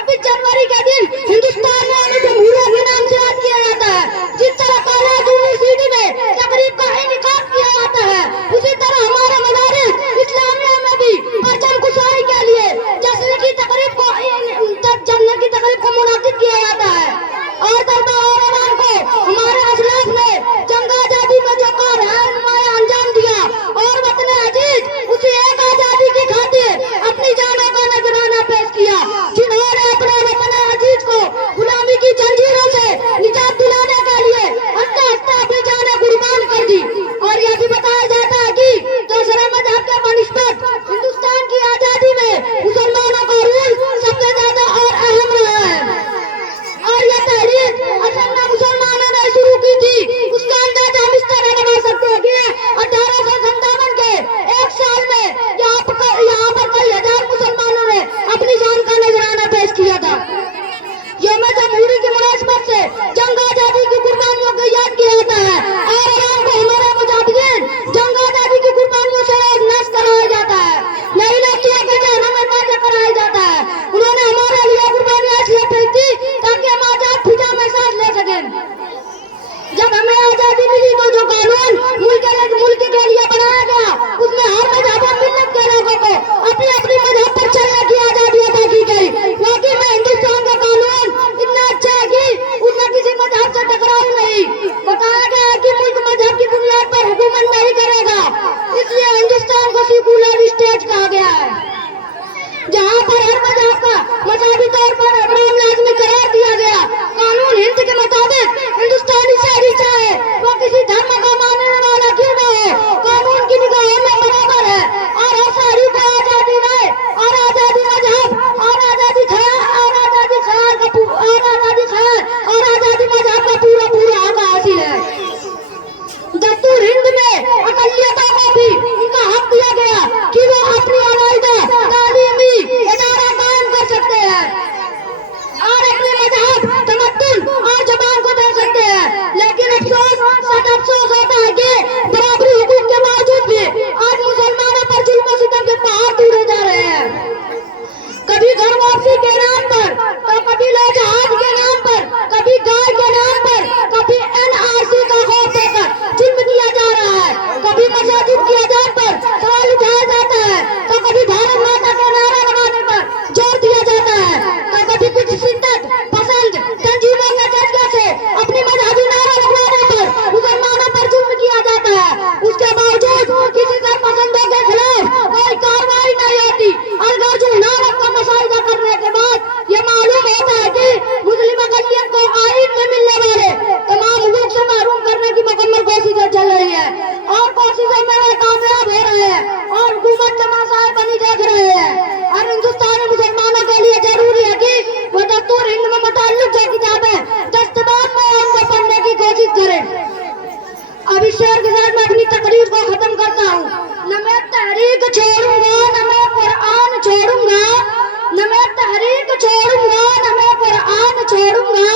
26 जनवरी के दिन हिंदुस्तान में हमें जमहूरियत के नाम से याद किया जाता है। जिस तरह कॉलेज यूनिवर्सिटी में तकरीब का इनेकाद किया जाता है, उसी तरह हमारे मदारिस इस्लामिया में भी परचम कुशाई के लिए जश्न की तकरीब को मुनाकिद किया जाता है। और तलबा और ऐवान को हमारे असलाफ ने जंग आजादी में जो नुमाया अंजाम दिया और वतन अजीज उसी एक आजादी की खातिर अपनी जानों का नजराना पेश किया, जिन्होंने अपने वतन अजीज को गुलामी की जंजीरों से निजात दिलाने के लिए हंसते हंसते अपनी जानें कुर्बान कर दी। और यह भी बताया जाता है कि दूसरे मजहब के बनिस्बत हिंदुस्तान की आजादी में मुसलमानों का रोल सबसे ज्यादा और अहम रहा है। और यह तहरीक असल में मुसलमानों ने शुरू की थी। उसका अंदाजा हम इस तरह लगा सकते हैं कि 1857 के एक साल में यहाँ पर कई हजार मुसलमानों ने अपनी जान का नजराना पेश किया था। यौम जमहूरी की मुनासिबत से जंग आजादी की कुर्बानियों को याद किया जाता है और आवाम को हमारे मुजाहिदीन जंग आजादी की कुर्बानियों से नश कराया जाता है, नई नस्लों के जहनों में पैदा कराया जाता है। उन्होंने हमारे लिए कुर्बानियां इसलिए पेश की ताकि हम आजाद फिजा में सांस ले सकें। जब हमें आजादी मिली तो जो कानून मुल्क के लिए बनाया गया उसमें हर मजहब और मिल्लत के लोगों को अपनी अपनी मजहब पर चलने की आजादी अदा की गई। वाकई में हिंदुस्तान का कानून इतना अच्छा है कि उसमें किसी मजहब से टकराव नहीं। बताया गया है कि मुल्क मजहब की बुनियाद पर हुकूमत नहीं करेगा, इसलिए हिंदुस्तान को सेक्युलर स्टेट कहा गया है, जहाँ पर हर मजहब का मजहबी तौर पर एहतराम लाजमी करार दिया गया। कानून हिंद के मुताबिक हिंदुस्तानी शहरी चाहे वो किसी धर्म का मानने वाला क्यों न हो, कानून की निगाहों में बराबर है और हर शहरी को आजादी रहे और आजादी मजहब और आजादी ख्याल और आजादी मजहब का पूरा पूरा हक हासिल है। दस्तूर हिंद में अकलियतों को भी उनका हक दिया गया कि वो अपनी अलग तालीमी इदारा कायम कर सकते हैं और अपने मजहब, तमद्दुन और जबान को दे सकते हैं। लेकिन अफसोस होता है कि बराबरी हुकूक के बावजूद भी आज मुसलमानों पर जुल्म सितम के पहाड़ टूटे जा रहे हैं। कभी घर वापसी के नाम पर, तो कभी लो जहाज के नाम पर, कभी गाय के नाम पर, कभी NRC का खौफ देकर जुल्म किया जा रहा है, कभी मस्जिद की आजाद पर सवाल उठाया जाता है, तो कभी भारत माता के नारा लगाने पर जोर दिया जाता है, तो कभी कुछ शिद्दत पसंद तंजीमों के जज्बे से अपनी मजहबी नारा लगवाने पर मुसलमानों पर जुल्म किया जाता है। उसके बावजूद किसी धर्मपसंदों के खिलाफ कोई कार्रवाई नहीं होती। अलगाजुल नारक का मुशाहिदा करने के बाद ये मालूम होता है कि मुस्लिम अक़लियत को आईन में मिलने वाले तमाम हुकूक से महरूम करने की मुकम्मल कोशिशें चल रही है और कोशिशों में वे कामयाब हो रहे हैं और हुकूमत तमाशाएं बनी देख रहे हैं। और हिंदुस्तानी मुसलमानों के लिए जरूरी है कि वो दस्तूर हिंद में मुताल्लिक़ जो किताबें दस्तबान में उनको पढ़ने की कोशिश करें। अब इस शेर के साथ मैं अपनी तकरीर को खत्म करता हूँ। न मैं तहरीक छोड़ूंगा, न मैं कुरान छोड़ूंगा, न मैं तहरीक छोड़ूंगा, न मैं कुरान छोड़ूंगा,